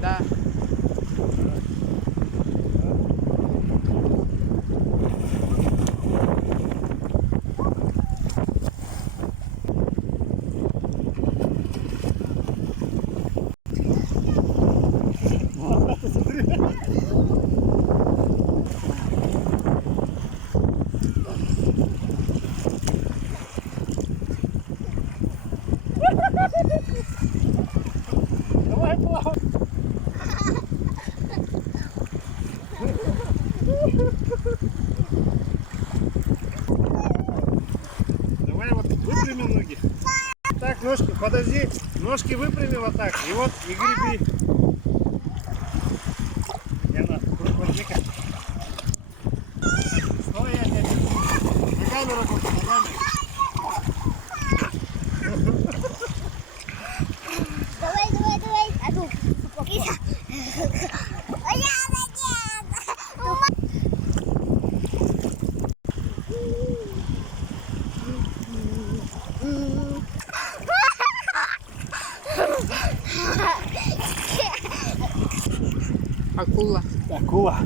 Да. Давай плавай. Давай вот выпрями ноги. Так, ножки, подожди. Ножки выпрями вот так. И вот, и греби. Яна, возьми-ка. Стой, я тебя держу. На камеру только, на камеру. Давай. А ну, покиса. Акула. Акула.